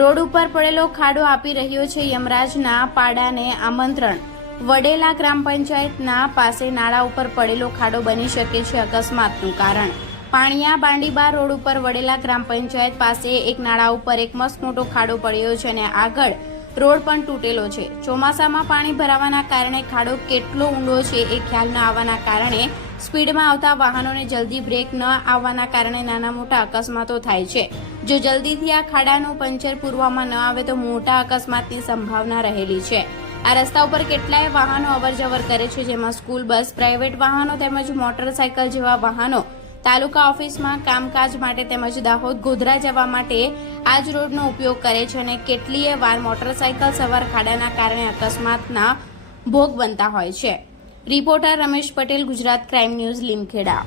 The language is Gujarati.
રોડ ઉપર પડેલો ખાડો આપી રહ્યો છે યમરાજના પાડાને આમંત્રણ। વડેલા ગ્રામ પંચાયતના પાસે નાળા ઉપર પડેલો ખાડો બની શકે છે અકસ્માતનું કારણ। પાણિયા બાંડીબા રોડ ઉપર વડેલા ગ્રામ પંચાયત પાસે એક નાળા ઉપર એક મસ્ત મોટો ખાડો પડ્યો છે અને આગળ રોડ પણ તૂટેલો છે। ચોમાસામાં પાણી ભરાવાના કારણે ખાડો કેટલો ઊંડો છે એ ખ્યાલ ન આવવાના કારણે સ્પીડમાં આવતા વાહનોને જલ્દી બ્રેક ન આવવાના કારણે નાના મોટા અકસ્માતો થાય છે। જો જલ્દીથી આ ખાડાનું પંચર પૂરવામાં ન આવે તો મોટા અકસ્માતની સંભાવના રહેલી છે। આ રસ્તા ઉપર કેટલાય વાહનો અવરજવર કરે છે, જેમાં સ્કૂલ બસ, પ્રાઇવેટ વાહનો તેમજ મોટરસાયકલ જેવા વાહનો તાલુકા ઓફિસમાં કામકાજ માટે તેમજ દાહોદ ગોધરા જવા માટે આ જ રોડનો ઉપયોગ કરે છે અને કેટલીય વાર મોટરસાયકલ સવાર ખાડાના કારણે અકસ્માતના ભોગ બનતા હોય છે। Reporter Ramesh Patel, Gujarat crime news, Limkheda.